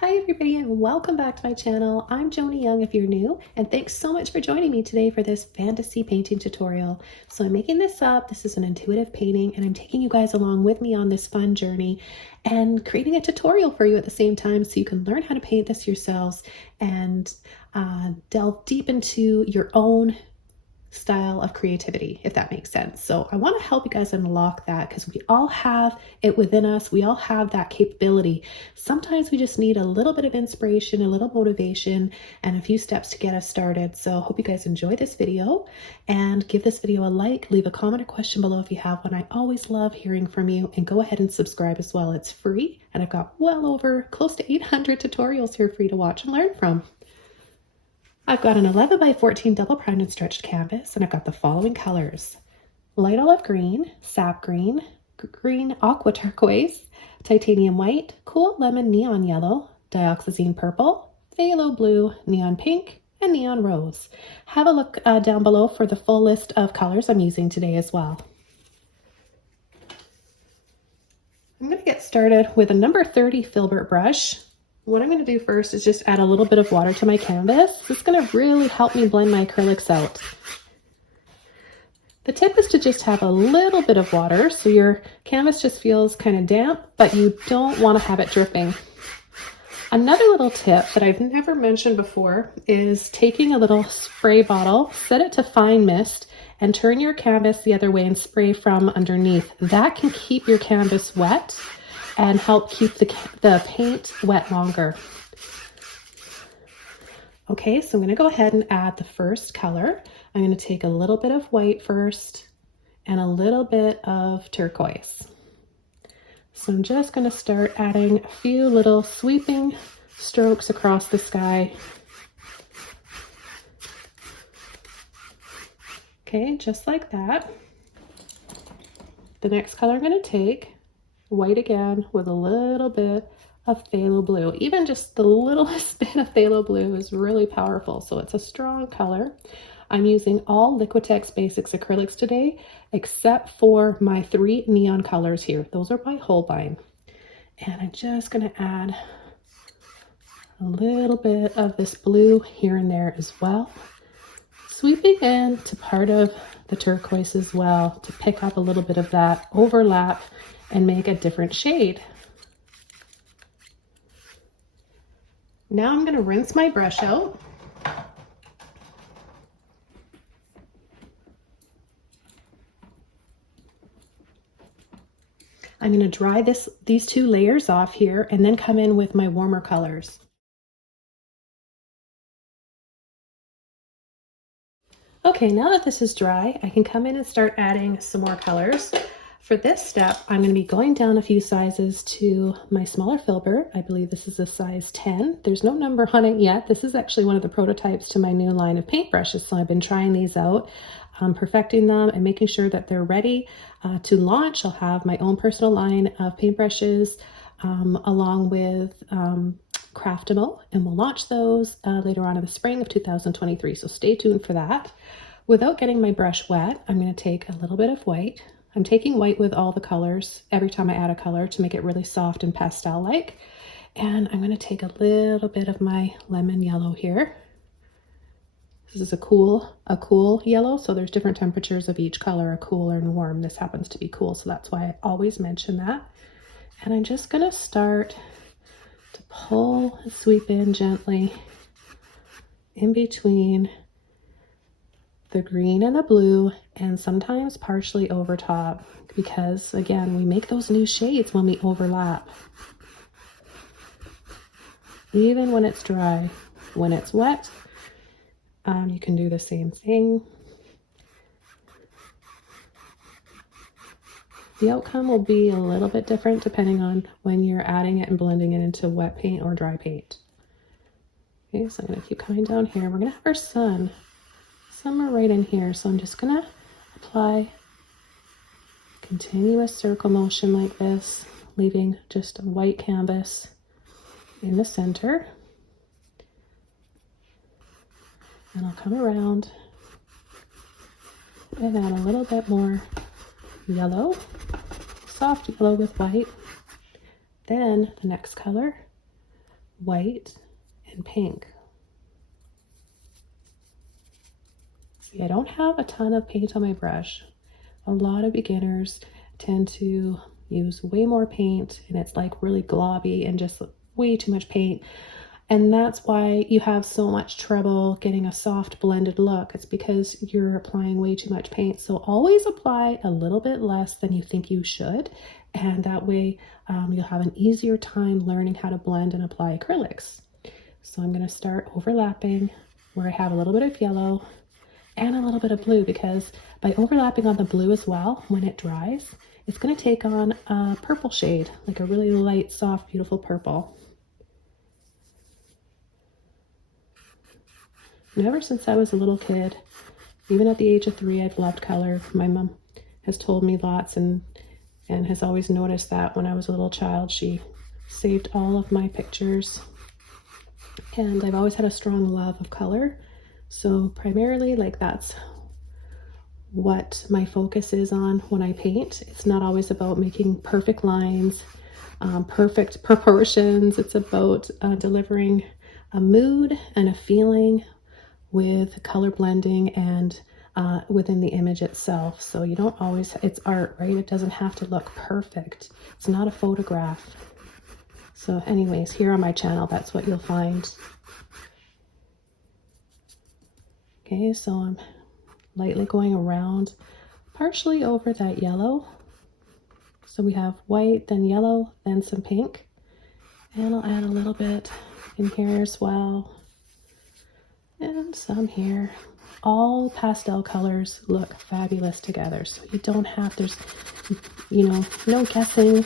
Hi everybody and welcome back to my channel. I'm Joni Young if you're new, and thanks so much for joining me today for this fantasy painting tutorial. So I'm making this up. This is an intuitive painting and I'm taking you guys along with me on this fun journey and creating a tutorial for you at the same time so you can learn how to paint this yourselves and delve deep into your own style of creativity, if that makes sense. So I want to help you guys unlock that because we all have it within us. We all have that capability. Sometimes we just need a little bit of inspiration, a little motivation, and a few steps to get us started. So I hope you guys enjoy this video and give this video a like, leave a comment or question below if you have one. I always love hearing from you, and go ahead and subscribe as well. It's free and I've got well over close to 800 tutorials here for you to watch and learn from. I've got an 11 by 14 double primed and stretched canvas, and I've got the following colors: light olive green, sap green, green aqua turquoise, titanium white, cool lemon neon yellow, dioxazine purple, phthalo blue, neon pink, and neon rose. Have a look down below for the full list of colors I'm using today as well. I'm going to get started with a number 30 filbert brush. What I'm going to do first is just add a little bit of water to my canvas. This is going to really help me blend my acrylics out. The tip is to just have a little bit of water so your canvas just feels kind of damp, but you don't want to have it dripping. Another little tip that I've never mentioned before is taking a little spray bottle, set it to fine mist, and turn your canvas the other way and spray from underneath. That can keep your canvas wet and help keep the paint wet longer. Okay, so I'm going to go ahead and add the first color. I'm going to take a little bit of white first and a little bit of turquoise. So I'm just going to start adding a few little sweeping strokes across the sky. Okay, just like that. The next color I'm going to take, white again, with a little bit of phthalo blue. Even just the littlest bit of phthalo blue is really powerful, so it's a strong color. I'm using all Liquitex Basics acrylics today, except for my 3 neon colors here. Those are by Holbein. And I'm just going to add a little bit of this blue here and there as well, sweeping in to part of the turquoise as well to pick up a little bit of that overlap and make a different shade. Now I'm going to rinse my brush out. I'm going to dry these 2 layers off here and then come in with my warmer colors. Okay, now that this is dry, I can come in and start adding some more colors. For this step, I'm going to be going down a few sizes to my smaller filbert. I believe this is a size 10. There's no number on it yet. This is actually one of the prototypes to my new line of paintbrushes, so I've been trying these out, perfecting them and making sure that they're ready to launch. I'll have my own personal line of paintbrushes along with Craftable, and we'll launch those later on in the spring of 2023, so stay tuned for that. Without getting my brush wet, I'm going to take a little bit of white. I'm taking white with all the colors every time I add a color to make it really soft and pastel-like. And I'm going to take a little bit of my lemon yellow here. This is a cool yellow, so there's different temperatures of each color, a cool and warm. This happens to be cool, so that's why I always mention that. And I'm just going to start to pull and sweep in gently in between the green and the blue, and sometimes partially over top, because again, we make those new shades when we overlap. Even when it's dry. When it's wet, you can do the same thing. The outcome will be a little bit different depending on when you're adding it and blending it into wet paint or dry paint. Okay, so I'm going to keep coming down here. We're going to have our sun somewhere right in here, so I'm just going to apply continuous circle motion like this, leaving just a white canvas in the center. And I'll come around and add a little bit more yellow, soft yellow with white. Then the next color, white and pink. See, I don't have a ton of paint on my brush. A lot of beginners tend to use way more paint and it's like really globby and just way too much paint. And that's why you have so much trouble getting a soft blended look. It's because you're applying way too much paint. So always apply a little bit less than you think you should. And that way you'll have an easier time learning how to blend and apply acrylics. So I'm going to start overlapping where I have a little bit of yellow and a little bit of blue, because by overlapping on the blue as well, when it dries, it's going to take on a purple shade, like a really light, soft, beautiful purple. And ever since I was a little kid, even at the age of 3, I've loved color. My mom has told me lots and has always noticed that when I was a little child, she saved all of my pictures. And I've always had a strong love of color. So primarily, like, that's what my focus is on when I paint. It's not always about making perfect lines, perfect proportions. It's about delivering a mood and a feeling with color blending and within the image itself. So you don't always, it's art, right? It doesn't have to look perfect. It's not a photograph. So anyways, here on my channel, that's what you'll find. Okay, so I'm lightly going around, partially over that yellow. So we have white, then yellow, then some pink. And I'll add a little bit in here as well. And some here. All pastel colors look fabulous together. So you don't have, there's, no guessing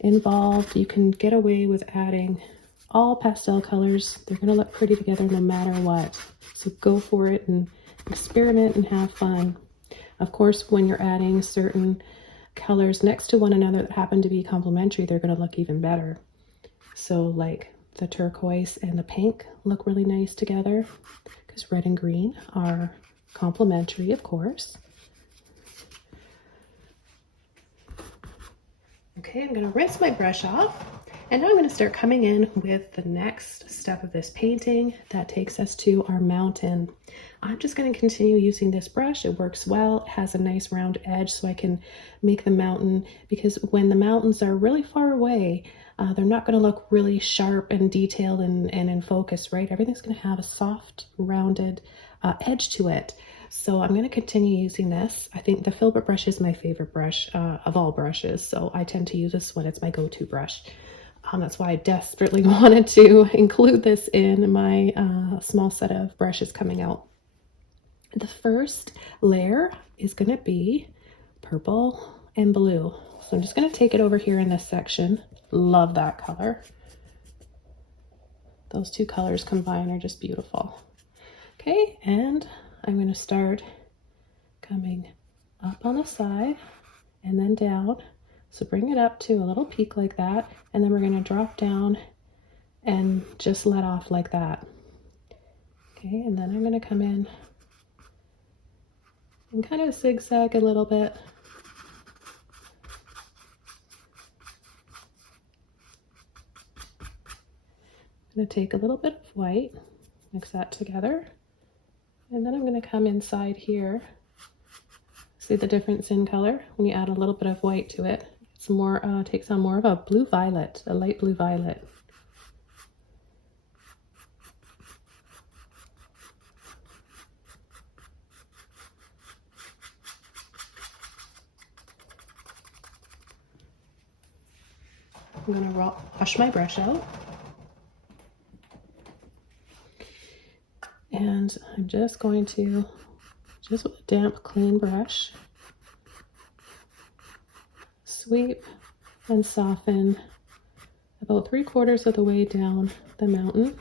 involved. You can get away with adding all pastel colors. They're going to look pretty together no matter what. So go for it and experiment and have fun. Of course, when you're adding certain colors next to one another that happen to be complementary, they're going to look even better. So like the turquoise and the pink look really nice together because red and green are complementary, of course. Okay, I'm going to rinse my brush off. And now I'm going to start coming in with the next step of this painting that takes us to our mountain. I'm just going to continue using this brush. It works well. It has a nice round edge so I can make the mountain, because when the mountains are really far away, they're not going to look really sharp and detailed and in focus, right? Everything's going to have a soft, rounded edge to it. So I'm going to continue using this. I think the filbert brush is my favorite brush of all brushes, so I tend to use this one. It's my go-to brush. That's why I desperately wanted to include this in my small set of brushes coming out. The first layer is going to be purple and blue. So I'm just going to take it over here in this section. Love that color. Those two colors combined are just beautiful. Okay, and I'm going to start coming up on the side and then down. So bring it up to a little peak like that, and then we're going to drop down and just let off like that. Okay, and then I'm going to come in and kind of zigzag a little bit. I'm going to take a little bit of white, mix that together, and then I'm going to come inside here. See the difference in color when you add a little bit of white to it? It's more, takes on more of a blue violet, a light blue violet. I'm going to wash my brush out. And I'm just going to, just with a damp, clean brush, sweep and soften about 3/4 of the way down the mountain.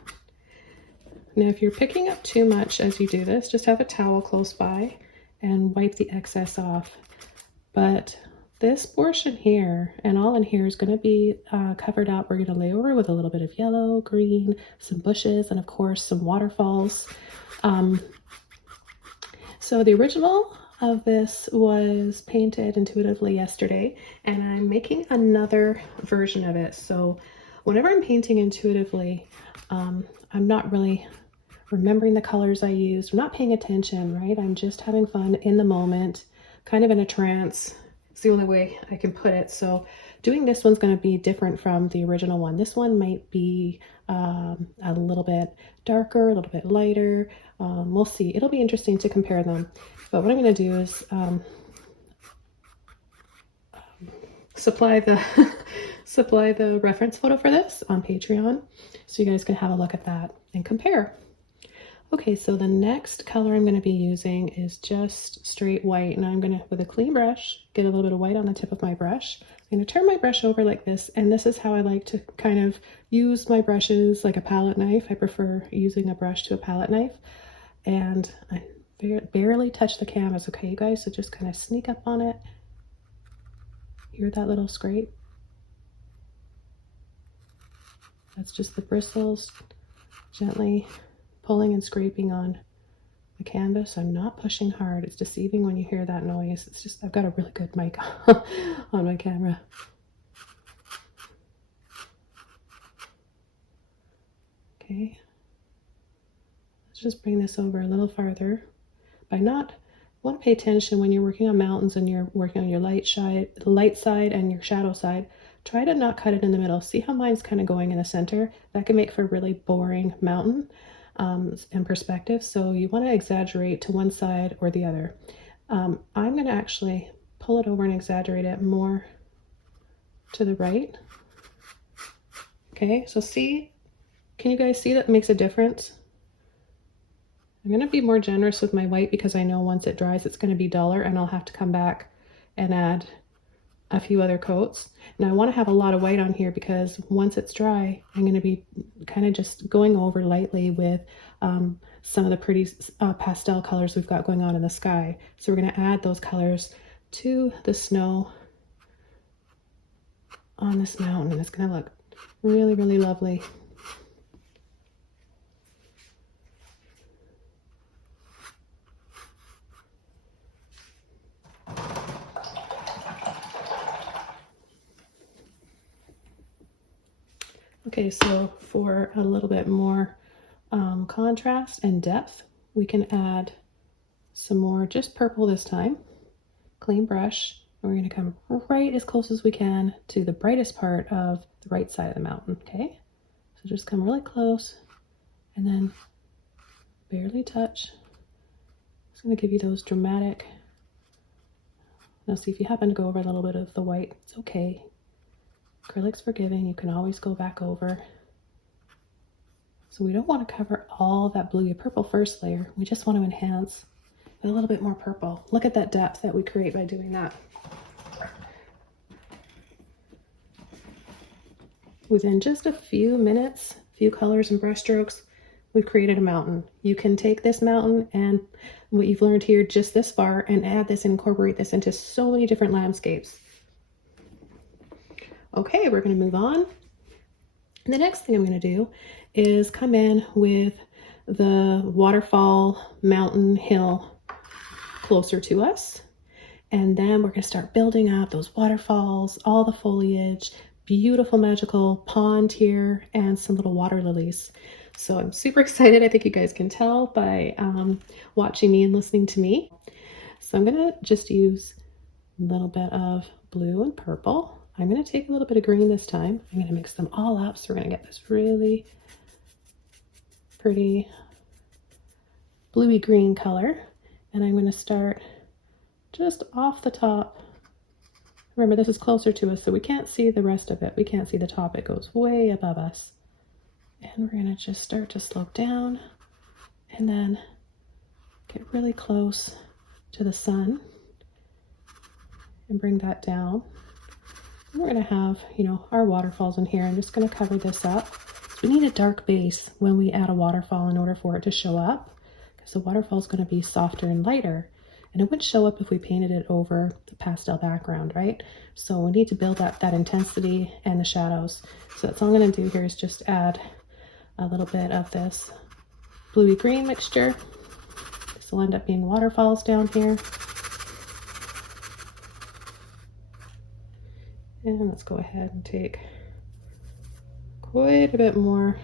Now, if you're picking up too much as you do this, just have a towel close by and wipe the excess off. But this portion here and all in here is going to be covered up. We're going to lay over with a little bit of yellow, green, some bushes, and of course some waterfalls. So the original of this was painted intuitively yesterday, and I'm making another version of it. So whenever I'm painting intuitively, I'm not really remembering the colors I used. I'm not paying attention, right? I'm just having fun in the moment, kind of in a trance. It's the only way I can put it. So doing this one's going to be different from the original one. This one might be a little bit darker, a little bit lighter. We'll see. It'll be interesting to compare them. But what I'm going to do is supply the supply the reference photo for this on Patreon, so you guys can have a look at that and compare. Okay, so the next color I'm going to be using is just straight white, and I'm going to, with a clean brush, get a little bit of white on the tip of my brush. I'm going to turn my brush over like this, and this is how I like to kind of use my brushes, like a palette knife. I prefer using a brush to a palette knife, and I barely touch the canvas, okay, you guys? So just kind of sneak up on it. Hear that little scrape? That's just the bristles gently pulling and scraping on the canvas. I'm not pushing hard. It's deceiving when you hear that noise. It's just, I've got a really good mic on my camera. Okay. Let's just bring this over a little farther. By not, want to pay attention when you're working on mountains and you're working on your light side and your shadow side. Try to not cut it in the middle. See how mine's kind of going in the center? That can make for a really boring mountain and perspective. So you want to exaggerate to one side or the other. I'm going to actually pull it over and exaggerate it more to the right. Okay, so see, can you guys see that makes a difference? I'm going to be more generous with my white because I know once it dries it's going to be duller, and I'll have to come back and add a few other coats. And I want to have a lot of white on here because once it's dry, I'm going to be kind of just going over lightly with some of the pretty pastel colors we've got going on in the sky. So we're going to add those colors to the snow on this mountain, and it's going to look really, really lovely. Okay, so for a little bit more contrast and depth, we can add some more, just purple this time. Clean brush. And we're going to come right as close as we can to the brightest part of the right side of the mountain, okay? So just come really close and then barely touch. It's going to give you those dramatic. Now see, if you happen to go over a little bit of the white, it's okay. Acrylic's forgiving, you can always go back over. So we don't want to cover all that bluey purple first layer. We just want to enhance with a little bit more purple. Look at that depth that we create by doing that. Within just a few minutes, few colors and brush strokes, we've created a mountain. You can take this mountain and what you've learned here just this far and add this and incorporate this into so many different landscapes. Okay, we're going to move on. And the next thing I'm going to do is come in with the waterfall, mountain, hill closer to us. And then we're going to start building up those waterfalls, all the foliage, beautiful magical pond here, and some little water lilies. So I'm super excited. I think you guys can tell by watching me and listening to me. So I'm going to just use a little bit of blue and purple. I'm going to take a little bit of green this time. I'm going to mix them all up, so we're going to get this really pretty bluey green color. And I'm going to start just off the top. Remember, this is closer to us, so we can't see the rest of it. We can't see the top. It goes way above us. And we're going to just start to slope down and then get really close to the sun and bring that down. And we're going to have, you know, our waterfalls in here. I'm just going to cover this up. So we need a dark base when we add a waterfall in order for it to show up, because the waterfall is going to be softer and lighter. And it wouldn't show up if we painted it over the pastel background, right? So we need to build up that intensity and the shadows. So that's all I'm going to do here is just add a little bit of this bluey green mixture. This will end up being waterfalls down here. And let's go ahead and take quite a bit more.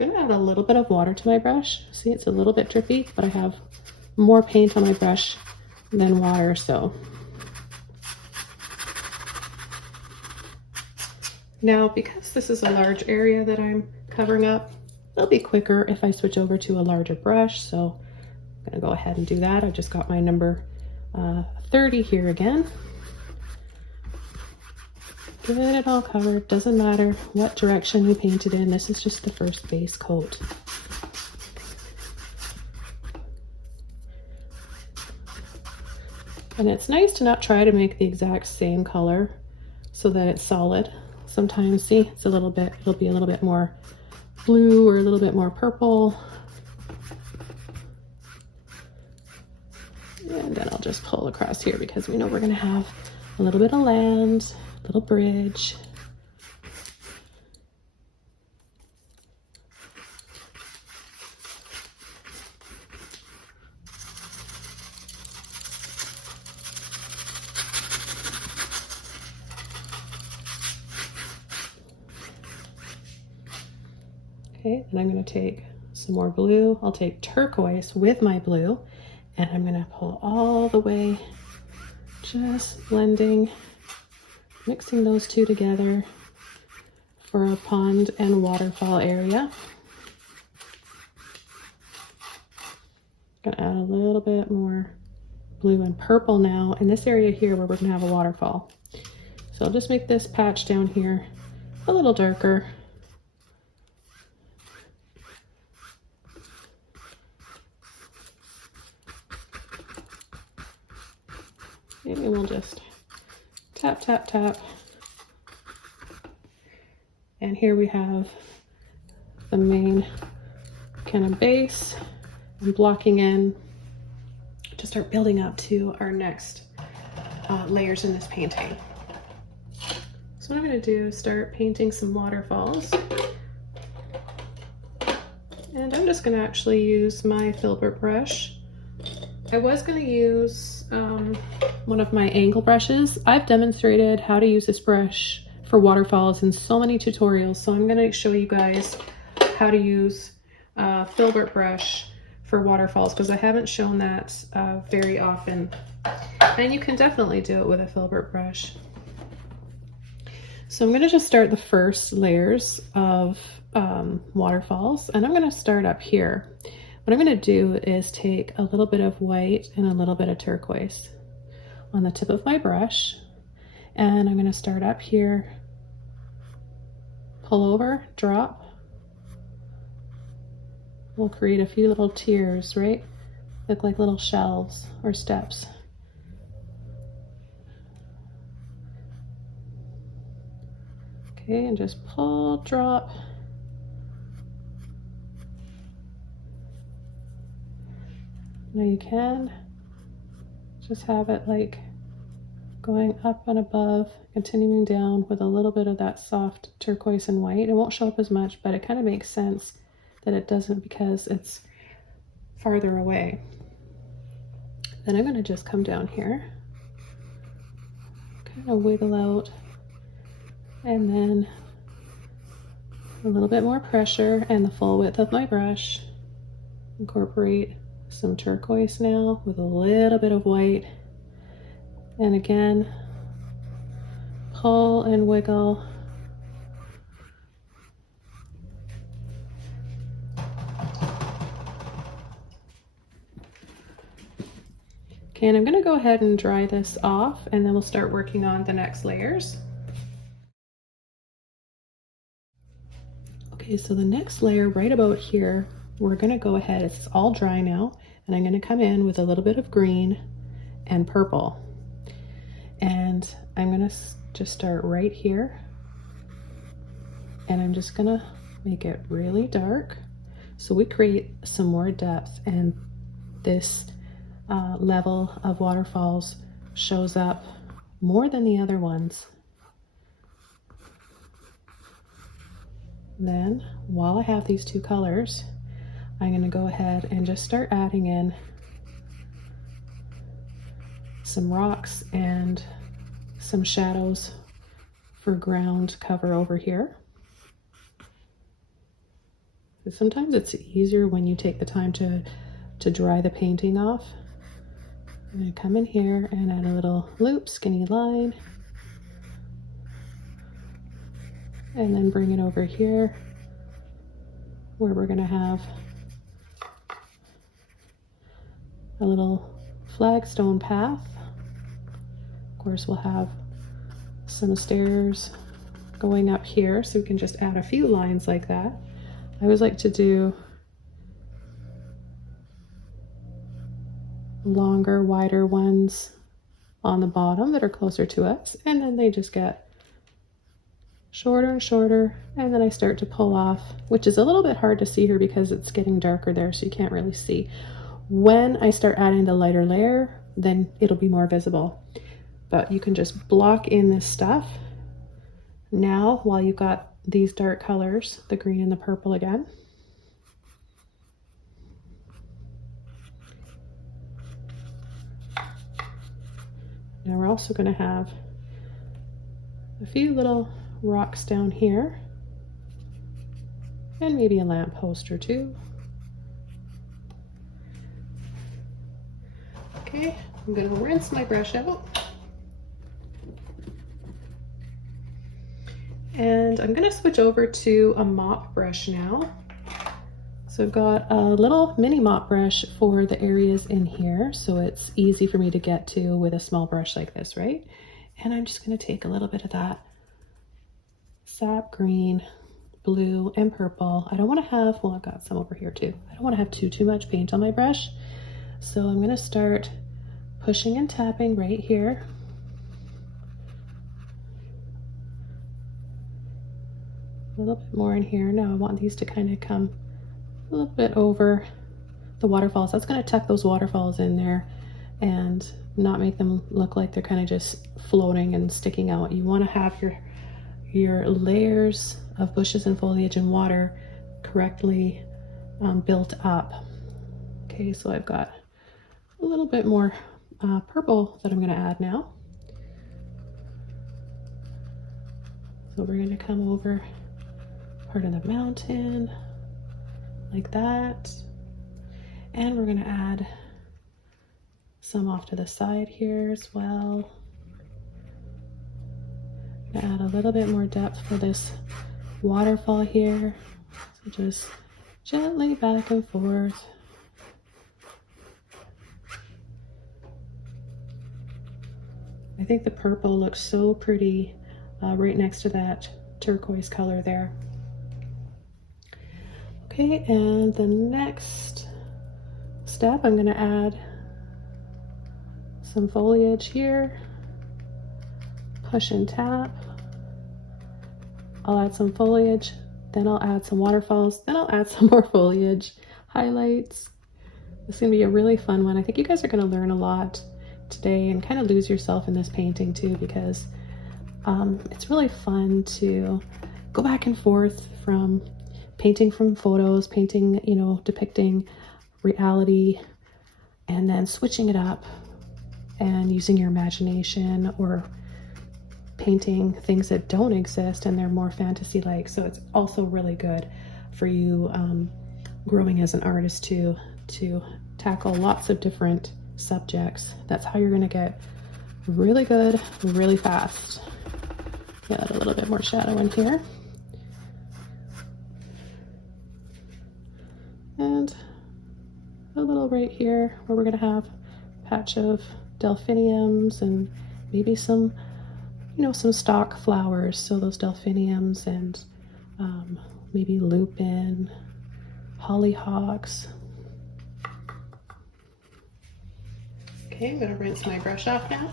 I'm gonna add a little bit of water to my brush. See, it's a little bit drippy, but I have more paint on my brush than water, so. Now, because this is a large area that I'm covering up, it'll be quicker if I switch over to a larger brush, so I'm gonna go ahead and do that. I just got my number 30 here again. Get it all covered, doesn't matter what direction you paint it in. This is just the first base coat. And it's nice to not try to make the exact same color so that it's solid. Sometimes, see, it's a little bit, it'll be a little bit more blue or a little bit more purple. And then I'll just pull across here because we know we're gonna have a little bit of land, a little bridge. Okay, then I'm gonna take some more blue. I'll take turquoise with my blue, and I'm gonna pull all the way, just blending, mixing those two together for a pond and waterfall area. Gonna add a little bit more blue and purple now in this area here where we're gonna have a waterfall. So I'll just make this patch down here a little darker. Maybe we'll just tap, tap, tap. And here we have the main kind of base. I'm blocking in to start building up to our next layers in this painting. So what I'm going to do is start painting some waterfalls. And I'm just going to actually use my filbert brush. I was going to use one of my angle brushes. I've demonstrated how to use this brush for waterfalls in so many tutorials, so I'm going to show you guys how to use a filbert brush for waterfalls because I haven't shown that very often. And you can definitely do it with a filbert brush. So I'm going to just start the first layers of waterfalls, and I'm going to start up here. What I'm going to do is take a little bit of white and a little bit of turquoise on the tip of my brush, and I'm going to start up here, pull over, drop. We'll create a few little tiers, right? Look like little shelves or steps. Okay, and just pull, drop. Now you can just have it like going up and above, continuing down with a little bit of that soft turquoise and white. It won't show up as much, but it kind of makes sense that it doesn't because it's farther away. Then I'm going to just come down here, kind of wiggle out, and then a little bit more pressure and the full width of my brush. Incorporate some turquoise now with a little bit of white, and again pull and wiggle. Okay, and I'm going to go ahead and dry this off, and then we'll start working on the next layers. Okay, so the next layer right about here, we're going to go ahead, it's all dry now, and I'm going to come in with a little bit of green and purple. And I'm going to just start right here, and I'm just going to make it really dark so we create some more depth, and this level of waterfalls shows up more than the other ones. Then, while I have these two colors, I'm going to go ahead and just start adding in some rocks and some shadows for ground cover over here. Sometimes it's easier when you take the time to dry the painting off. I'm going to come in here and add a little loop, skinny line, and then bring it over here where we're going to have a little flagstone path. Of course, we'll have some stairs going up here, so we can just add a few lines like that. I always like to do longer, wider ones on the bottom that are closer to us, and then they just get shorter and shorter, and then I start to pull off, which is a little bit hard to see here because it's getting darker there, so you can't really see. When I start adding the lighter layer, then it'll be more visible. But you can just block in this stuff now while you've got these dark colors, the green and the purple again. Now we're also going to have a few little rocks down here and maybe a lamp post or two. Okay, I'm going to rinse my brush out. And I'm going to switch over to a mop brush now. So I've got a little mini mop brush for the areas in here, so it's easy for me to get to with a small brush like this, right? And I'm just going to take a little bit of that sap green, blue, and purple. I don't want to have, well, I've got some over here too. I don't want to have too much paint on my brush. So I'm going to start pushing and tapping right here. A little bit more in here. Now I want these to kind of come a little bit over the waterfalls. That's going to tuck those waterfalls in there and not make them look like they're kind of just floating and sticking out. You want to have your layers of bushes and foliage and water correctly built up. Okay, so I've got a little bit more purple that I'm going to add now. So we're going to come over part of the mountain like that, and we're going to add some off to the side here as well. Add a little bit more depth for this waterfall here, so just gently back and forth. I think the purple looks so pretty right next to that turquoise color there. Okay, and the next step, I'm going to add some foliage here, push and tap. I'll add some foliage, then I'll add some waterfalls, then I'll add some more foliage, highlights. This is going to be a really fun one. I think you guys are going to learn a lot today and kind of lose yourself in this painting too, because it's really fun to go back and forth from painting from photos, painting, you know, depicting reality, and then switching it up and using your imagination or painting things that don't exist and they're more fantasy-like. So it's also really good for you growing as an artist to tackle lots of different subjects. That's how you're going to get really good really fast. Add a little bit more shadow in here. And a little right here where we're going to have a patch of delphiniums and maybe some, you know, some stock flowers. So those delphiniums and maybe lupin, hollyhocks. Okay, I'm going to rinse my brush off now.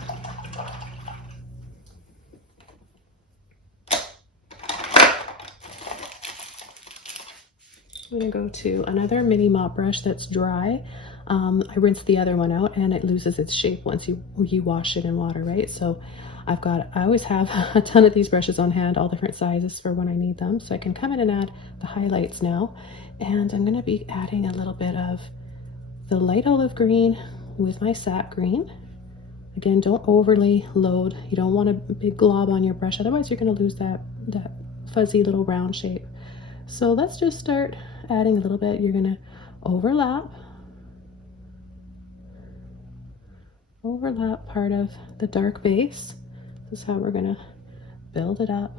I'm going to go to another mini mop brush that's dry. I rinsed the other one out and it loses its shape once you wash it in water, right? So I always have a ton of these brushes on hand, all different sizes for when I need them. So I can come in and add the highlights now. And I'm going to be adding a little bit of the light olive green with my sap green. Again, don't overly load. You don't want a big glob on your brush, otherwise you're going to lose that fuzzy little round shape. So let's just start adding a little bit. You're going to overlap part of the dark base. This is how we're going to build it up.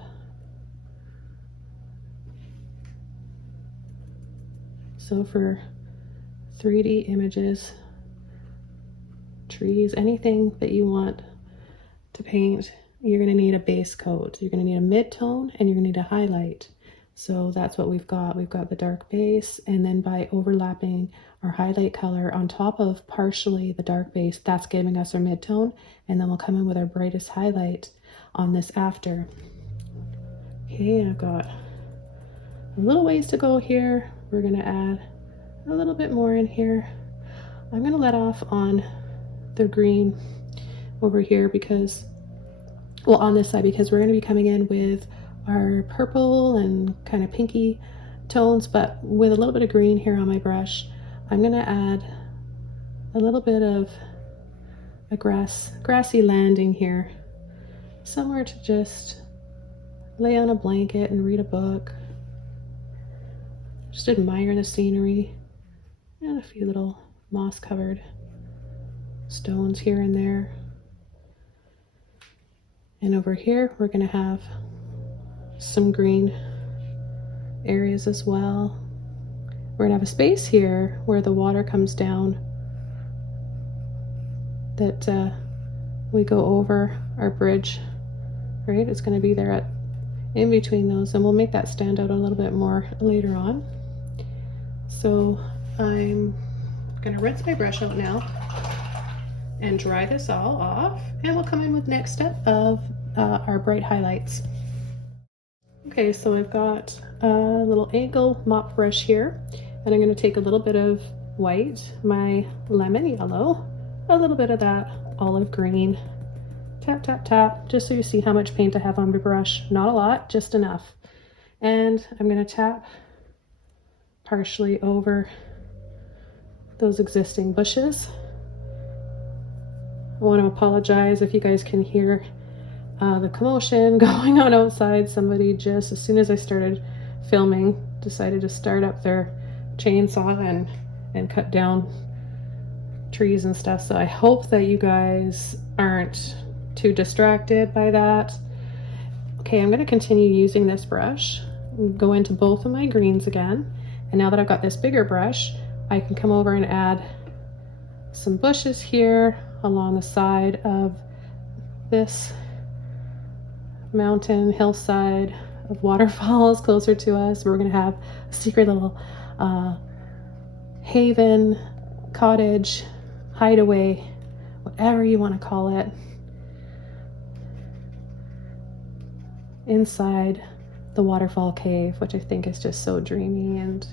So for 3D images, trees, anything that you want to paint, you're going to need a base coat. You're going to need a mid-tone and you're going to need a highlight. So that's what we've got. We've got the dark base, and then by overlapping our highlight color on top of partially the dark base, that's giving us our mid-tone, and then we'll come in with our brightest highlight on this after. Okay, I've got a little ways to go here. We're going to add a little bit more in here. I'm going to let off on the green over here because, well, on this side, because we're going to be coming in with our purple and kind of pinky tones, but with a little bit of green here on my brush. I'm going to add a little bit of a grassy landing here, somewhere to just lay on a blanket and read a book, just admire the scenery, and a few little moss covered stones here and there. And over here we're going to have some green areas as well. We're gonna have a space here where the water comes down that we go over our bridge, right? It's gonna be there in between those, and we'll make that stand out a little bit more later on. So I'm gonna rinse my brush out now and dry this all off, and we'll come in with the next step of our bright highlights. Okay, so I've got a little angle mop brush here, and I'm going to take a little bit of white, my lemon yellow, a little bit of that olive green, tap, tap, tap, just so you see how much paint I have on my brush. Not a lot, just enough. And I'm going to tap partially over those existing bushes. I want to apologize if you guys can hear the commotion going on outside. Somebody just, as soon as I started filming, decided to start up their chainsaw and cut down trees and stuff. So I hope that you guys aren't too distracted by that. Okay, I'm going to continue using this brush, go into both of my greens again. And now that I've got this bigger brush, I can come over and add some bushes here along the side of this mountain hillside of waterfalls closer to us. We're going to have a secret little haven, cottage, hideaway, whatever you want to call it, inside the waterfall cave, which I think is just so dreamy and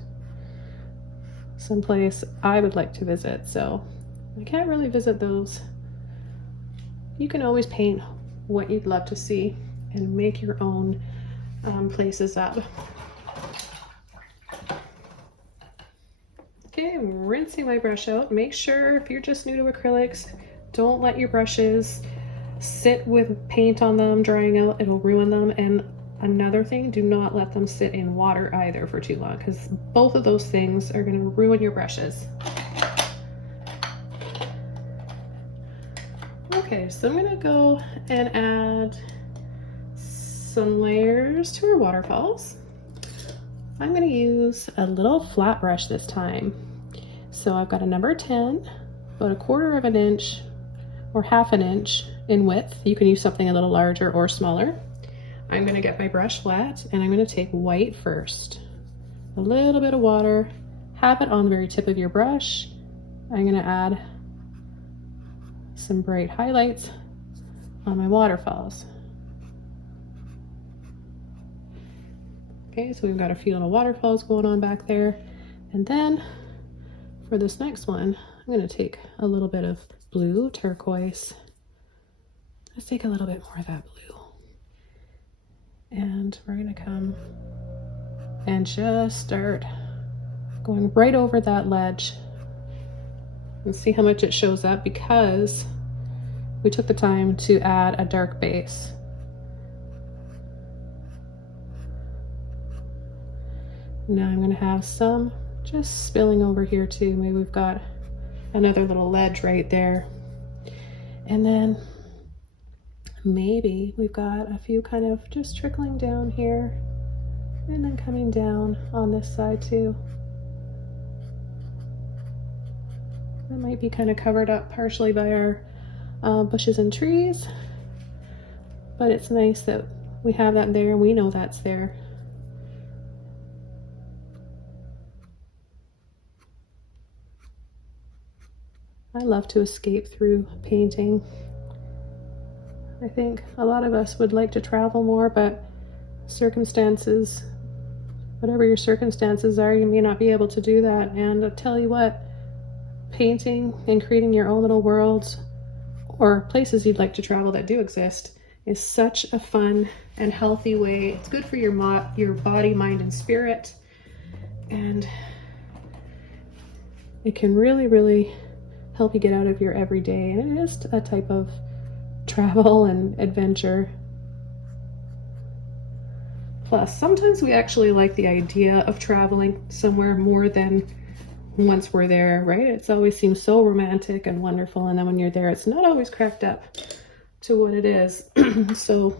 someplace I would like to visit. So I can't really visit those. You can always paint what you'd love to see and make your own places up. Okay, I'm rinsing my brush out. Make sure, if you're just new to acrylics, don't let your brushes sit with paint on them drying out. It'll ruin them. And another thing, do not let them sit in water either for too long, because both of those things are going to ruin your brushes. Okay, so I'm going to go and add some layers to our waterfalls. I'm going to use a little flat brush this time. So I've got a number 10, about 1/4 of an inch or 1/2 an inch in width. You can use something a little larger or smaller. I'm going to get my brush wet, and I'm going to take white first. A little bit of water, have it on the very tip of your brush. I'm going to add some bright highlights on my waterfalls. Okay, so we've got a few little waterfalls going on back there. And then for this next one, I'm going to take a little bit of blue, turquoise. Let's take a little bit more of that blue. And we're going to come and just start going right over that ledge and see how much it shows up, because we took the time to add a dark base. Now I'm going to have some just spilling over here too. Maybe we've got another little ledge right there. And then maybe we've got a few kind of just trickling down here and then coming down on this side too. That might be kind of covered up partially by our bushes and trees, but it's nice that we have that there and we know that's there. I love to escape through painting. I think a lot of us would like to travel more, but circumstances, whatever your circumstances are, you may not be able to do that. And I'll tell you what, painting and creating your own little worlds or places you'd like to travel that do exist is such a fun and healthy way. It's good for your body, mind, and spirit. And it can really, really help you get out of your everyday. And it is a type of travel and adventure. Plus, sometimes we actually like the idea of traveling somewhere more than once we're there, right? It's always seems so romantic and wonderful, and then when you're there, it's not always cracked up to what it is. So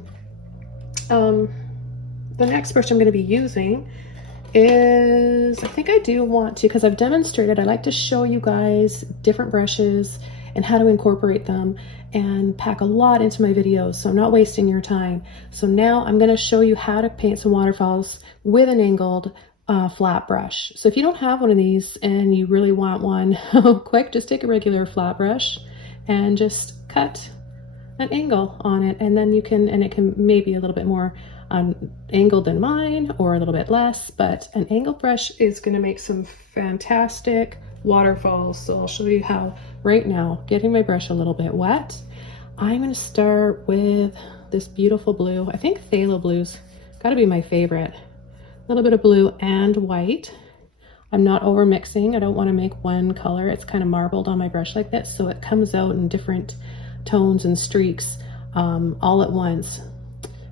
the next brush I'm going to be using is, I think I do want to, because I've demonstrated, I like to show you guys different brushes and how to incorporate them and pack a lot into my videos, so I'm not wasting your time. So now I'm going to show you how to paint some waterfalls with an angled flat brush. So if you don't have one of these and you really want one quick, just take a regular flat brush and just cut an angle on it, and then you can, and it can maybe a little bit more angled than mine or a little bit less, but an angled brush is going to make some fantastic waterfalls. So I'll show you how right now, getting my brush a little bit wet. I'm going to start with this beautiful blue. I think Phthalo blue's got to be my favorite. A little bit of blue and white. I'm not over mixing. I don't want to make one color. It's kind of marbled on my brush like this, so it comes out in different tones and streaks all at once,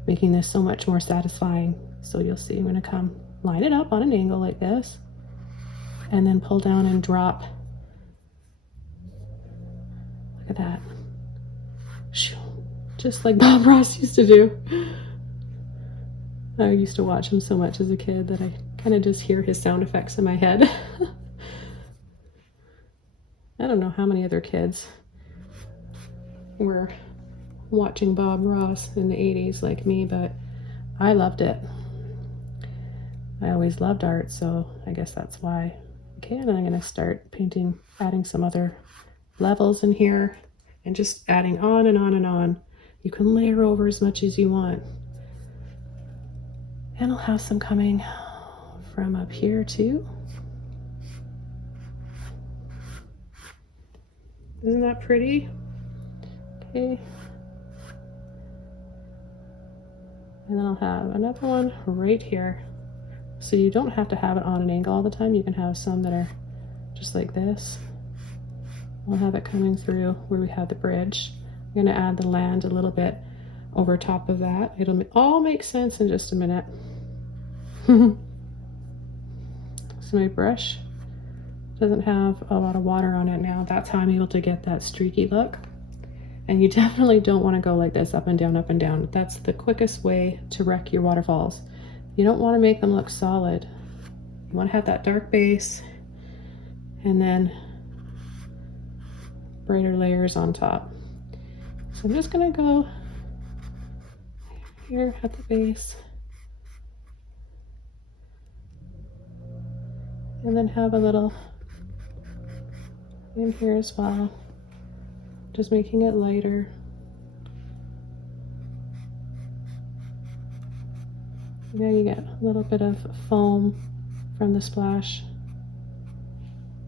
making this so much more satisfying. So you'll see I'm going to come line it up on an angle like this and then pull down and drop. Look at that. Just like Bob Ross used to do. I used to watch him so much as a kid that I kind of just hear his sound effects in my head. I don't know how many other kids were watching Bob Ross in the 80s like me, but I loved it. I always loved art, so I guess that's why. Okay, and then I'm going to start painting, adding some other levels in here and just adding on and on and on. You can layer over as much as you want. And I'll have some coming from up here too. Isn't that pretty? Okay. And then I'll have another one right here. So you don't have to have it on an angle all the time. You can have some that are just like this. I'll have it coming through where we have the bridge. I'm going to add the land a little bit over top of that. It'll all make sense in just a minute. So my brush doesn't have a lot of water on it now. That's how I'm able to get that streaky look. And you definitely don't want to go like this, up and down, up and down. That's the quickest way to wreck your waterfalls. You don't want to make them look solid. You want to have that dark base and then brighter layers on top. So I'm just going to go here at the base and then have a little in here as well, just making it lighter. There you get a little bit of foam from the splash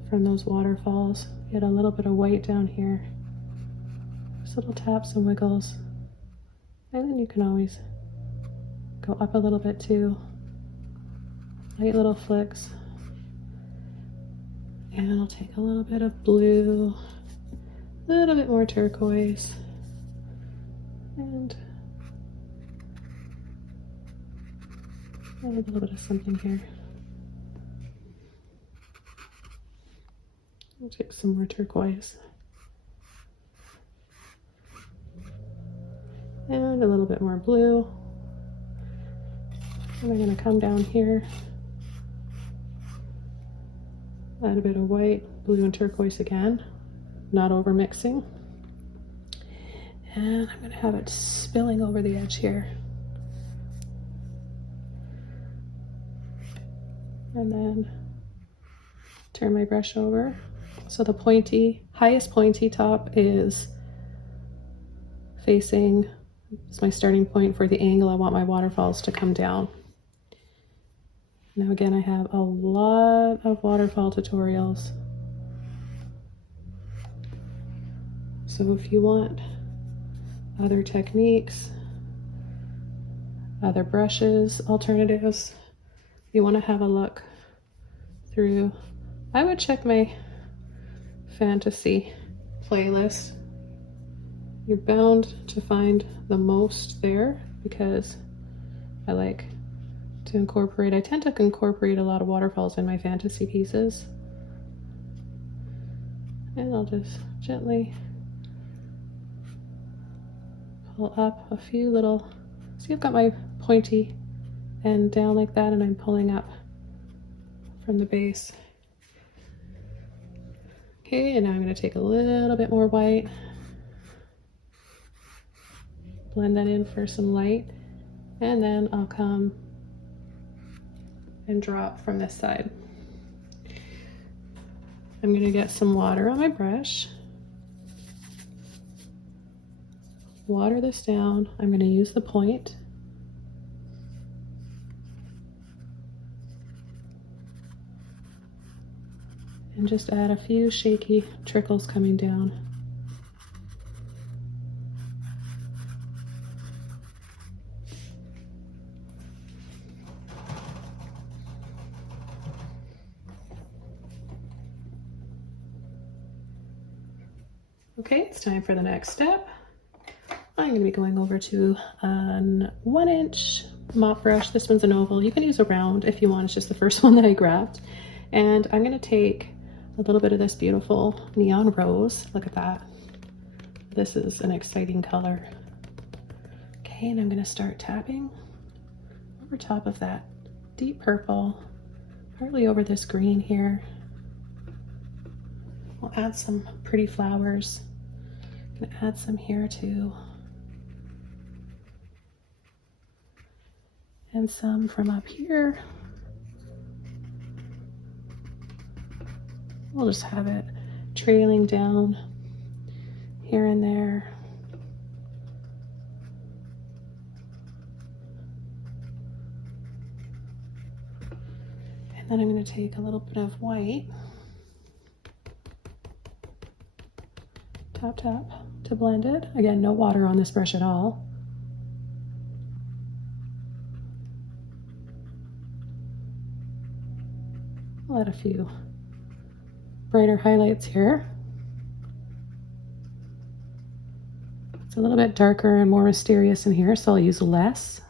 from those waterfalls. Get a little bit of white down here, just little taps and wiggles, and then you can always go up a little bit too, light little flicks. And I'll take a little bit of blue, a little bit more turquoise, And a little bit of something here. I'll take some more turquoise. And a little bit more blue. And I'm going to come down here, add a bit of white, blue, and turquoise again, not over mixing. And I'm going to have it spilling over the edge here. And then turn my brush over. So the highest pointy top is facing, it's my starting point for the angle I want my waterfalls to come down. Now again, I have a lot of waterfall tutorials. So if you want other techniques, other brushes, alternatives, you want to have a look through, I would check my fantasy playlist. You're bound to find the most there because I like to incorporate, I tend to incorporate a lot of waterfalls in my fantasy pieces. And I'll just gently pull up a few little, see I've got my pointy end down like that and I'm pulling up from the base. Okay, and now I'm going to take a little bit more white, blend that in for some light, and then I'll come and drop from this side. I'm going to get some water on my brush, water this down. I'm going to use the point. And just add a few shaky trickles coming down. Okay, it's time for the next step. I'm going to be going over to a 1-inch mop brush. This one's an oval. You can use a round if you want. It's just the first one that I grabbed. And I'm going to take a little bit of this beautiful neon rose. Look at that. This is an exciting color. Okay, and I'm going to start tapping over top of that deep purple, partly over this green here. We'll add some pretty flowers. I'm going to add some here too. And some from up here. We'll just have it trailing down here and there. And then I'm going to take a little bit of white, tap tap to blend it. Again, no water on this brush at all. I'll add a few brighter highlights here. It's a little bit darker and more mysterious in here, so I'll use less.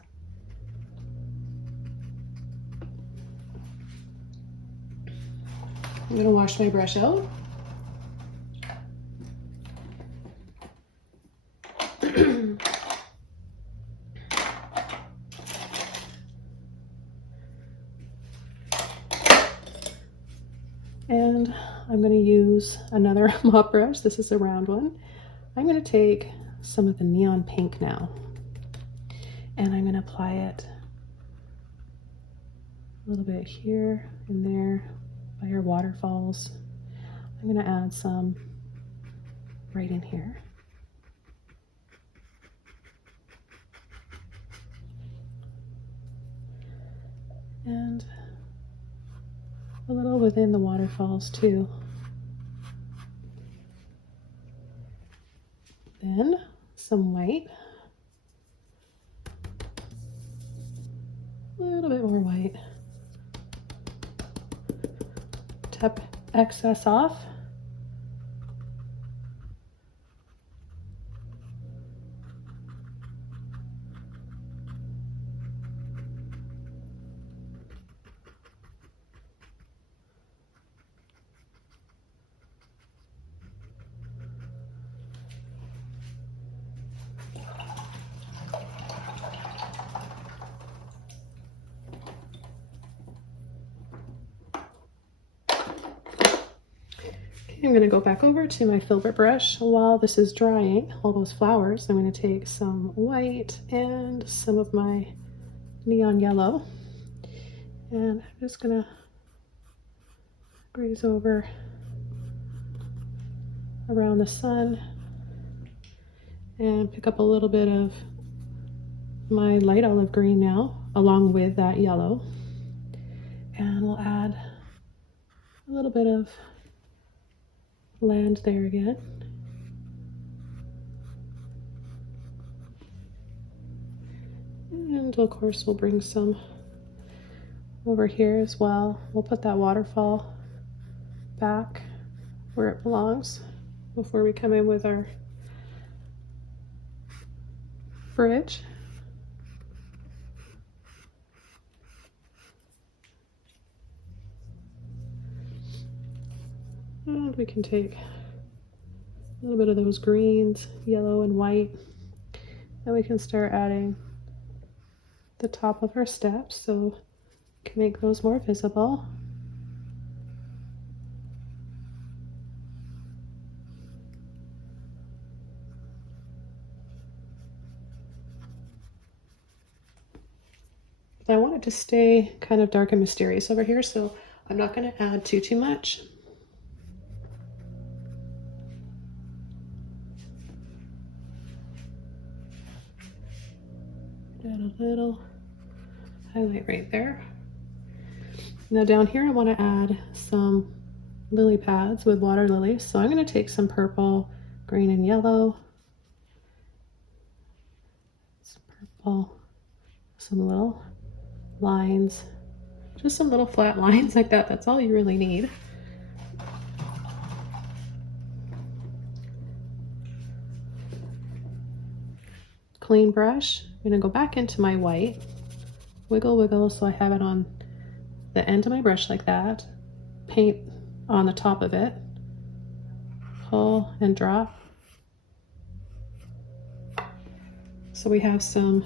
I'm going to wash my brush out. And I'm going to use another mop brush. This is a round one. I'm going to take some of the neon pink now, and I'm going to apply it a little bit here and there by your waterfalls. I'm going to add some right in here. And a little within the waterfalls too. Then some white, a little bit more white. Tap excess off. I'm going to go back over to my filbert brush. While this is drying, all those flowers, I'm going to take some white and some of my neon yellow, and I'm just going to graze over around the sun and pick up a little bit of my light olive green now, along with that yellow. And we'll add a little bit of land there again. And of course we'll bring some over here as well. We'll put that waterfall back where it belongs before we come in with our bridge. And we can take a little bit of those greens, yellow and white, and we can start adding the top of our steps so we can make those more visible. I want it to stay kind of dark and mysterious over here, so I'm not going to add too much. Add a little highlight right there. Now down here I want to add some lily pads with water lilies, so I'm going to take some purple, green and yellow, some purple, some little lines, just some little flat lines like that. That's all you really need. Clean brush. I'm going to go back into my white, wiggle wiggle so I have it on the end of my brush like that, paint on the top of it, pull and drop. So we have some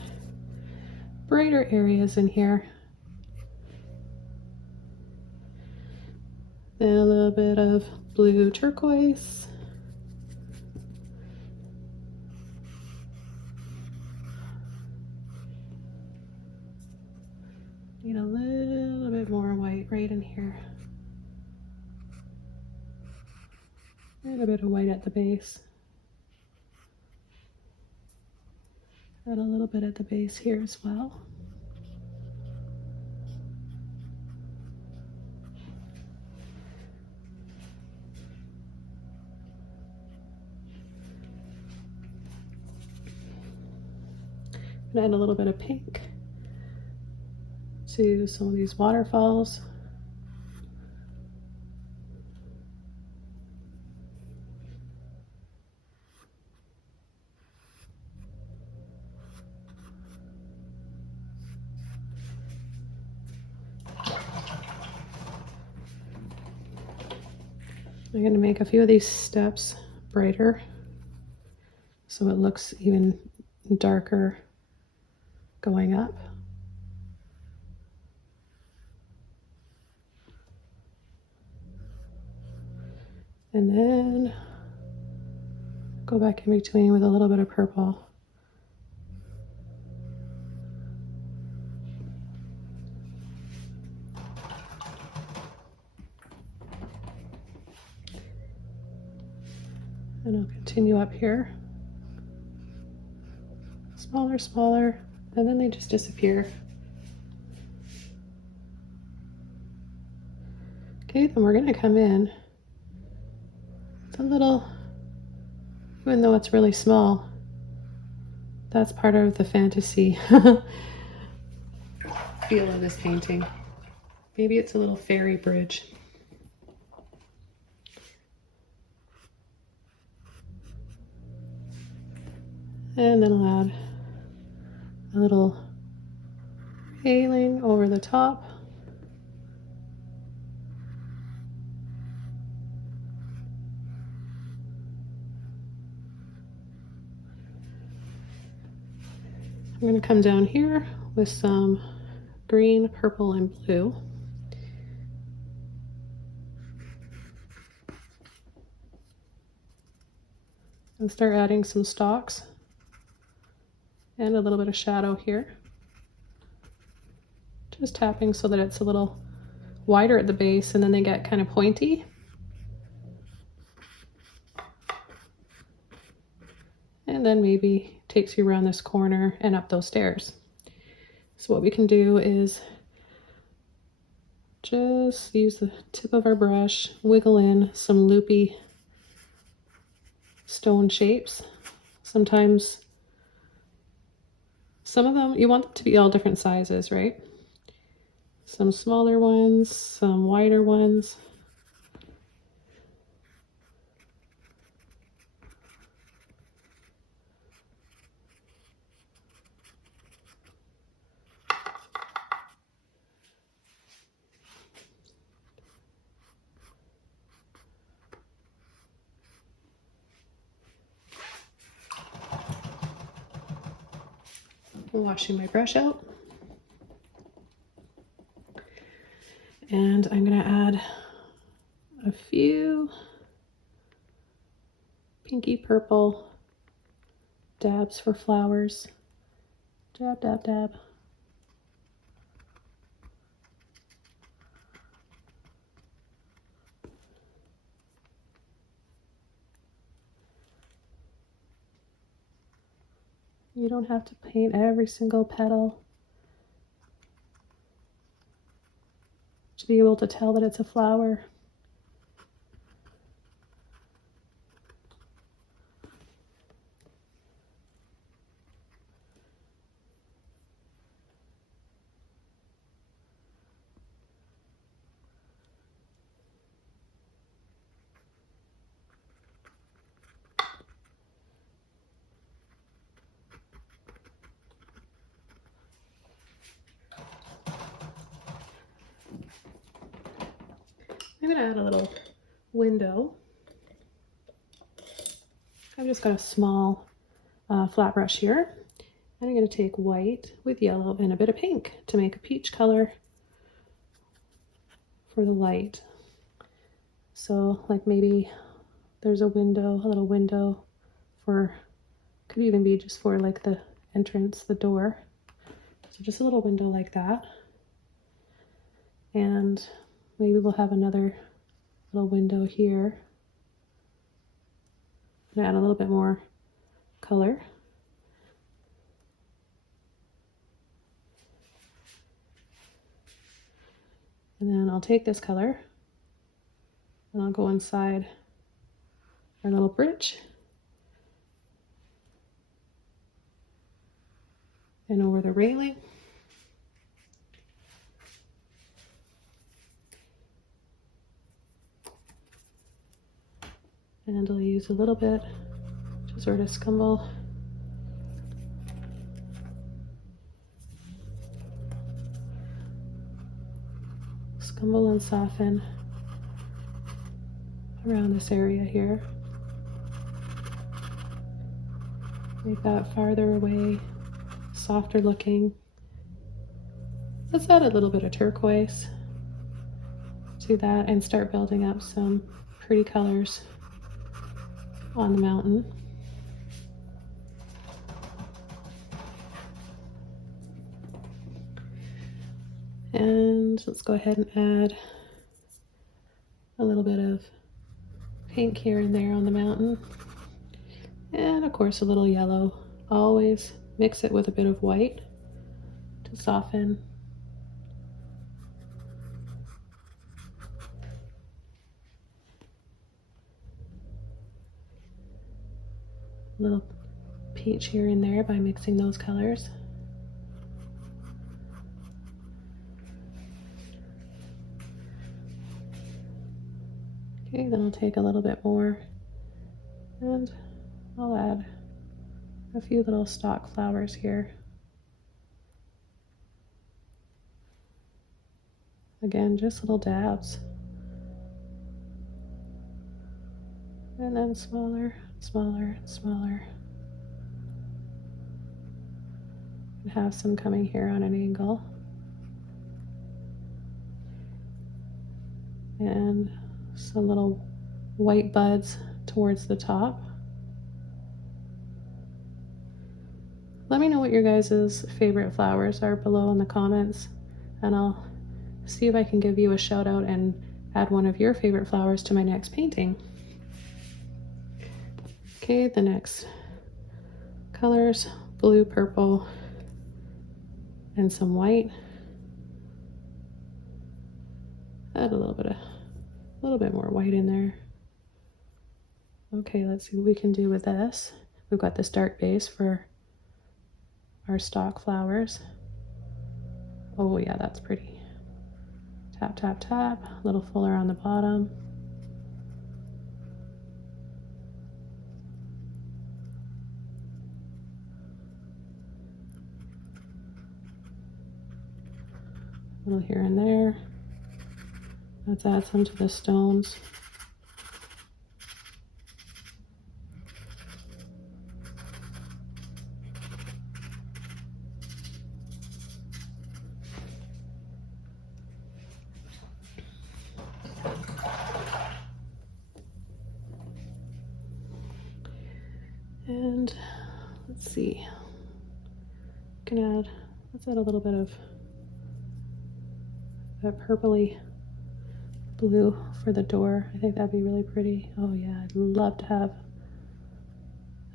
brighter areas in here. Then a little bit of blue turquoise. Need a little bit more white right in here. And a bit of white at the base. Add a little bit at the base here as well. And add a little bit of pink to some of these waterfalls. I'm going to make a few of these steps brighter so it looks even darker going up. And then go back in between with a little bit of purple. And I'll continue up here. Smaller, smaller, and then they just disappear. Okay, then we're going to come in. It's a little, even though it's really small, that's part of the fantasy feel of this painting. Maybe it's a little fairy bridge. And then I'll add a little paling over the top. I'm going to come down here with some green, purple, and blue. And start adding some stalks and a little bit of shadow here. Just tapping so that it's a little wider at the base and then they get kind of pointy. And then maybe takes you around this corner and up those stairs. So what we can do is just use the tip of our brush, wiggle in some loopy stone shapes. Sometimes some of them, you want them to be all different sizes, right? Some smaller ones, some wider ones. Washing my brush out. And I'm going to add a few pinky purple dabs for flowers. Dab, dab, dab. You don't have to paint every single petal to be able to tell that it's a flower. I'm going to add a little window. I've just got a small flat brush here. And I'm going to take white with yellow and a bit of pink to make a peach color for the light. So like maybe there's a window, a little window for, could even be just for like the entrance, the door. So just a little window like that. And maybe we'll have another little window here. And add a little bit more color. And then I'll take this color and I'll go inside our little bridge and over the railing. And I'll use a little bit to sort of scumble and soften around this area here. Make that farther away, softer looking. Let's add a little bit of turquoise to that and start building up some pretty colors on the mountain. And let's go ahead and add a little bit of pink here and there on the mountain. And of course a little yellow. Always mix it with a bit of white to soften. A little peach here and there by mixing those colors. Okay, then I'll take a little bit more and I'll add a few little stalk flowers here. Again, just little dabs. And then smaller, smaller, smaller. And have some coming here on an angle. And some little white buds towards the top. let me know what your guys' favorite flowers are below in the comments, and I'll see if I can give you a shout out and add one of your favorite flowers to my next painting. Okay, the next colors, blue, purple, and some white. Add a little bit more white in there. Okay, let's see what we can do with this. We've got this dark base for our stock flowers. Oh yeah, that's pretty. Tap, tap, tap, a little fuller on the bottom. A little here and there. Let's add some to the stones. And let's see, let's add a little bit of that purpley blue for the door. I think that'd be really pretty. Oh yeah, I'd love to have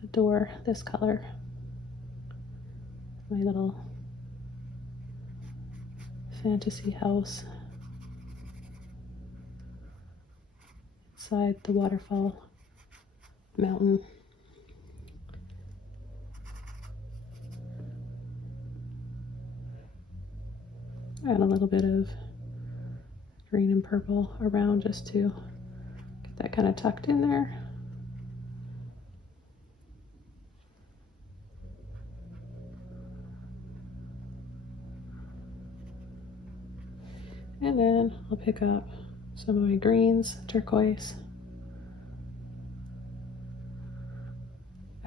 a door this color. My little fantasy house inside the waterfall mountain. Add a little bit of green and purple around just to get that kind of tucked in there. And then I'll pick up some of my greens, turquoise.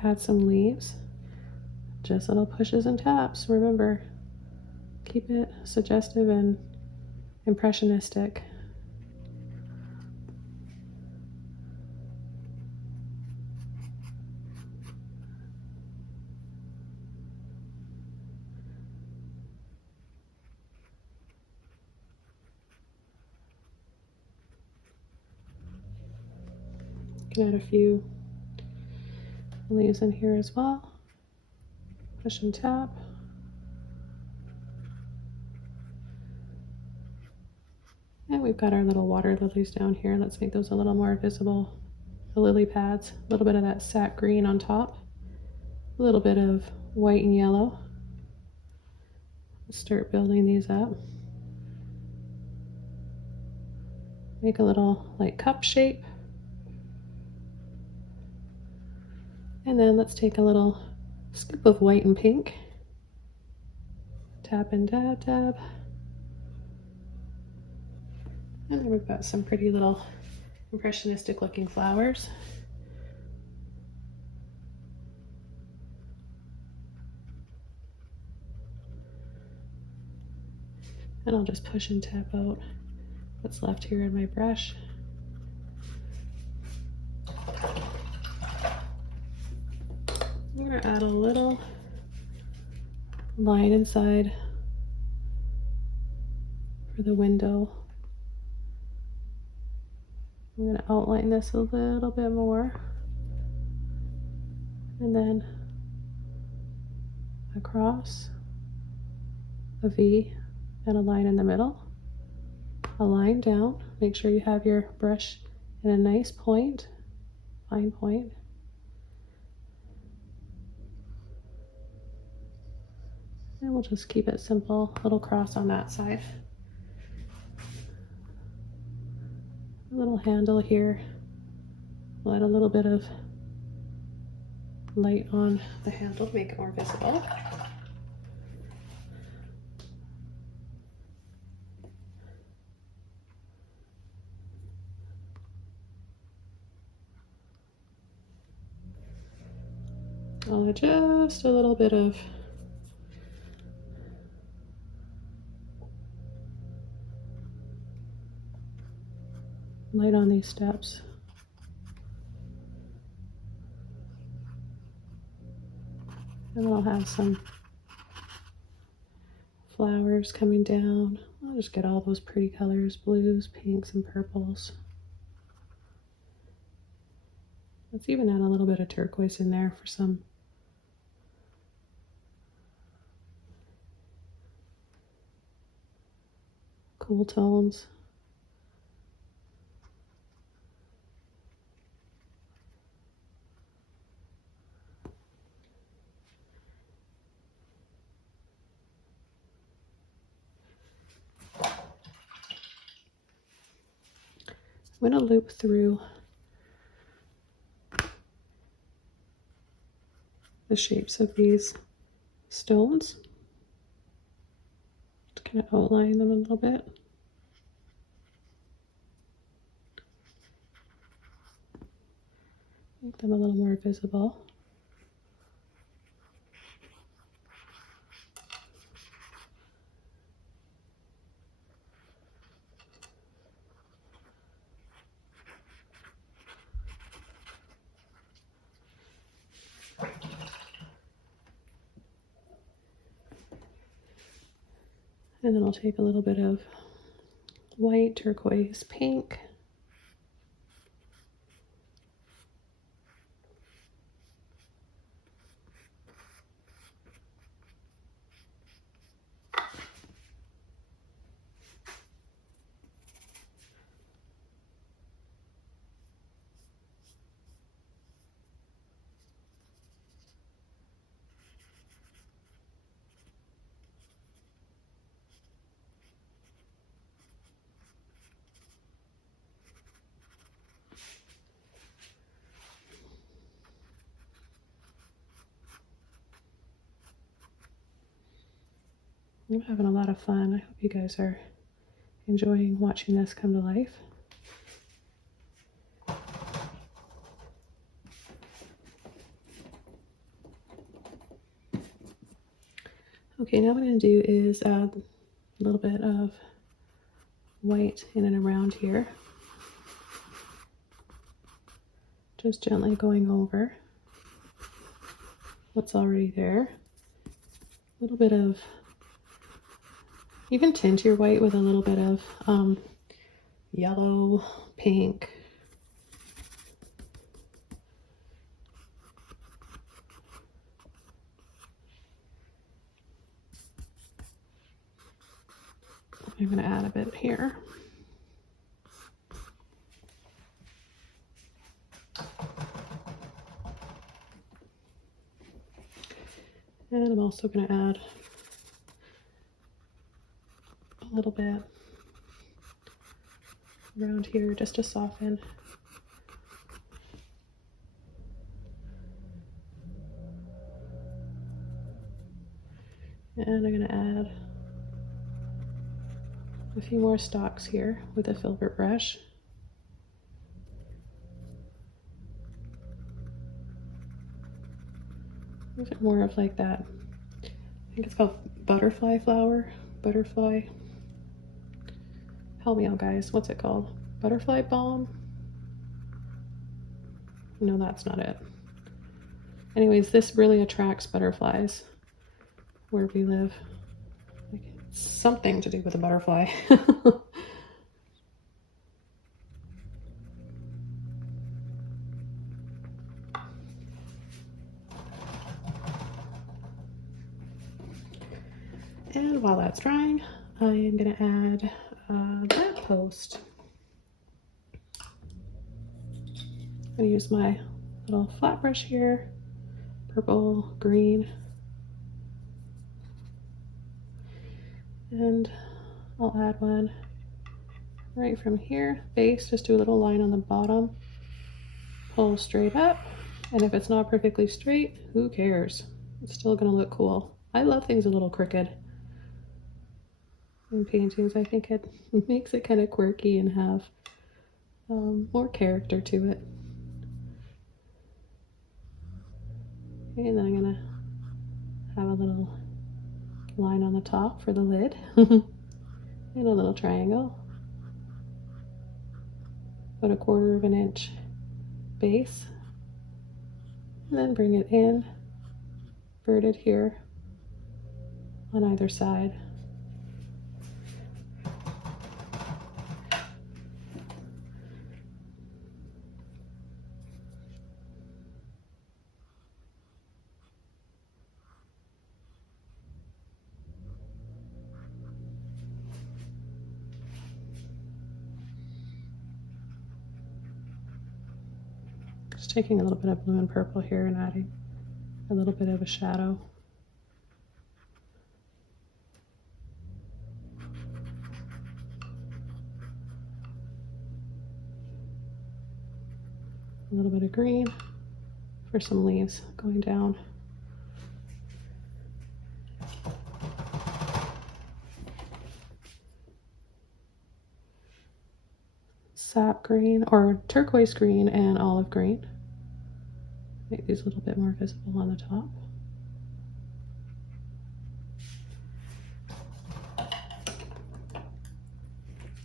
Add some leaves, just little pushes and taps. Remember, keep it suggestive and impressionistic. You can add a few leaves in here as well. Push and tap. And we've got our little water lilies down here. Let's make those a little more visible. The lily pads, a little bit of that sap green on top, a little bit of white and yellow. Let's start building these up. Make a little like cup shape. And then let's take a little scoop of white and pink. Tap and dab, dab. And then we've got some pretty little impressionistic looking flowers. And I'll just push and tap out what's left here in my brush. I'm going to add a little line inside for the window. I'm going to outline this a little bit more, and then across a V and a line in the middle, a line down. Make sure you have your brush in a nice point, fine point. And we'll just keep it simple, a little cross on that side. A little handle here. We'll add a little bit of light on the handle to make it more visible. I'll add just a little bit of light on these steps. And then I'll have some flowers coming down. I'll just get all those pretty colors, blues, pinks, and purples. Let's even add a little bit of turquoise in there for some cool tones. I'm going to loop through the shapes of these stones to kind of outline them a little bit. Make them a little more visible. And then I'll take a little bit of white, turquoise, pink. I'm having a lot of fun. I hope you guys are enjoying watching this come to life. Okay, now what I'm going to do is add a little bit of white in and around here. Just gently going over what's already there. A little bit of, you can tint your white with a little bit of yellow, pink. I'm going to add a bit here. And I'm also going to add a little bit around here just to soften. And I'm going to add a few more stalks here with a filbert brush. A bit more of like that, I think it's called butterfly flower, butterfly. Help me out guys, what's it called? Butterfly balm? No, that's not it. Anyways, this really attracts butterflies where we live. Like, it's something to do with a butterfly. And while that's drying, I am going to add that post. I'm going to use my little flat brush here, purple, green, and I'll add one right from here, base, just do a little line on the bottom, pull straight up, and if it's not perfectly straight, who cares? It's still going to look cool. I love things a little crooked in paintings. I think it makes it kind of quirky and have more character to it. And then I'm going to have a little line on the top for the lid and a little triangle. About 1/4 of an inch base. And then bring it in inverted here on either side. Just taking a little bit of blue and purple here and adding a little bit of a shadow. A little bit of green for some leaves going down. Sap green or turquoise green and olive green. Make these a little bit more visible on the top.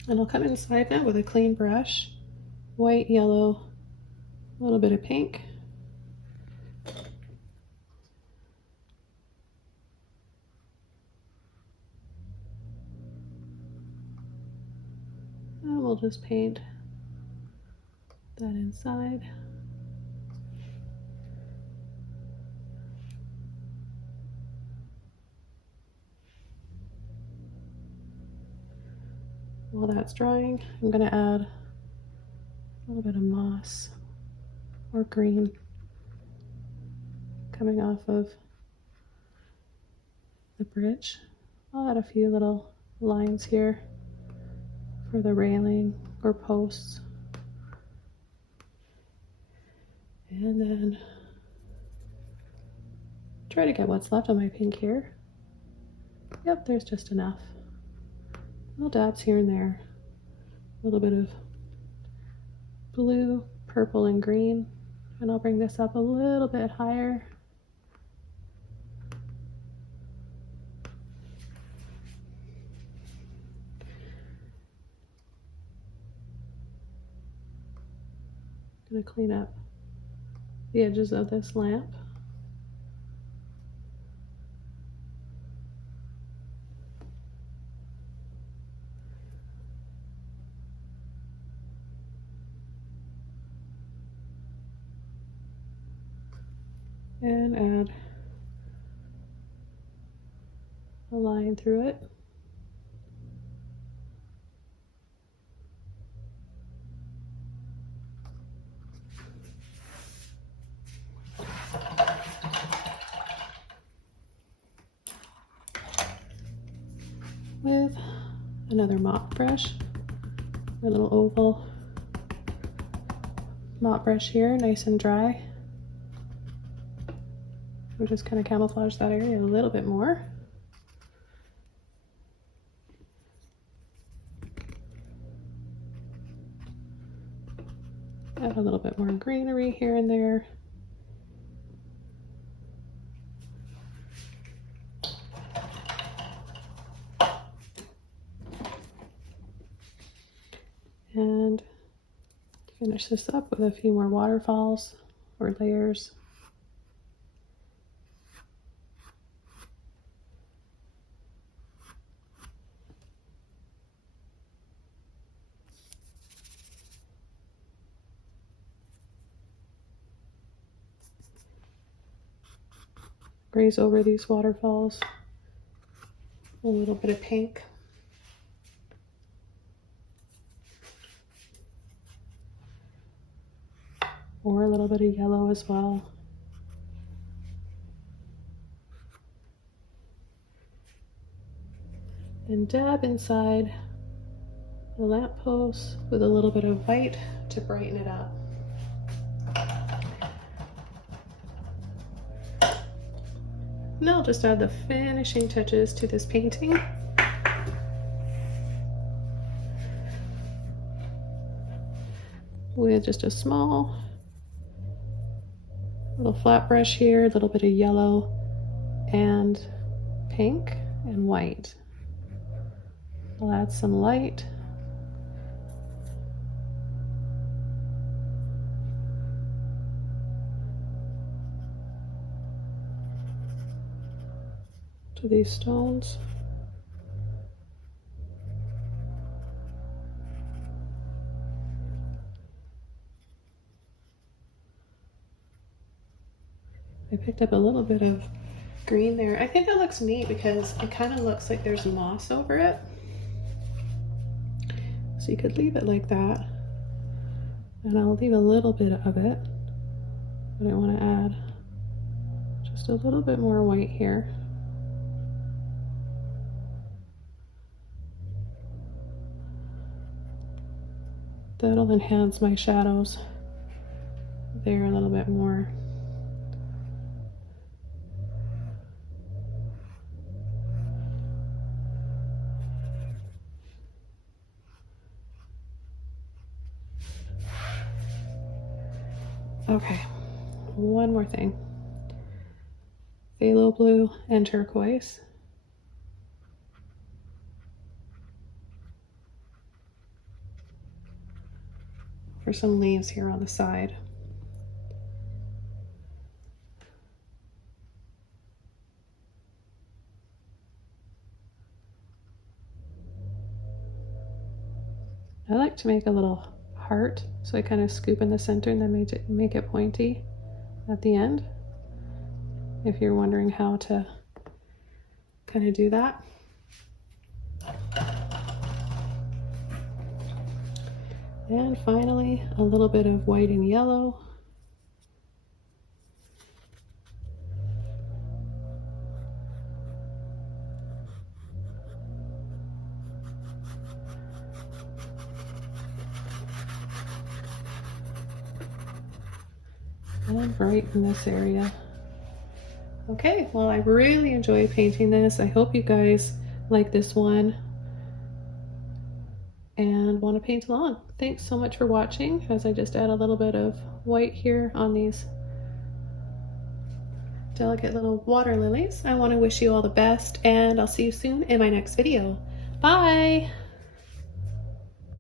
And I'll come inside now with a clean brush, white, yellow, a little bit of pink. And we'll just paint that inside. While that's drying, I'm going to add a little bit of moss or green coming off of the bridge. I'll add a few little lines here for the railing or posts. And then try to get what's left of my pink here. Yep, there's just enough. Little dabs here and there. A little bit of blue, purple, and green. And I'll bring this up a little bit higher. I'm going to clean up the edges of this lamp. And add a line through it. With another mop brush, a little oval mop brush here, nice and dry. We'll just kind of camouflage that area a little bit more. Add a little bit more greenery here and there. And finish this up with a few more waterfalls or layers. Graze over these waterfalls. A little bit of pink. Or a little bit of yellow as well. And dab inside the lamppost with a little bit of white to brighten it up. Now I'll just add the finishing touches to this painting. With just a small little flat brush here, a little bit of yellow and pink and white. I'll add some light. to these stones. I picked up a little bit of green there. I think that looks neat because it kind of looks like there's moss over it. So you could leave it like that. And I'll leave a little bit of it, but I want to add just a little bit more white here. That'll enhance my shadows there a little bit more. Okay, one more thing. Phthalo blue and turquoise. For some leaves here on the side. I like to make a little heart, so I kind of scoop in the center and then make it pointy at the end, if you're wondering how to kind of do that. And finally, a little bit of white and yellow. And right in this area. Okay, well, I really enjoyed painting this. I hope you guys like this one and want to paint along. Thanks so much for watching as I just add a little bit of white here on these delicate little water lilies. I want to wish you all the best, and I'll see you soon in my next video. Bye!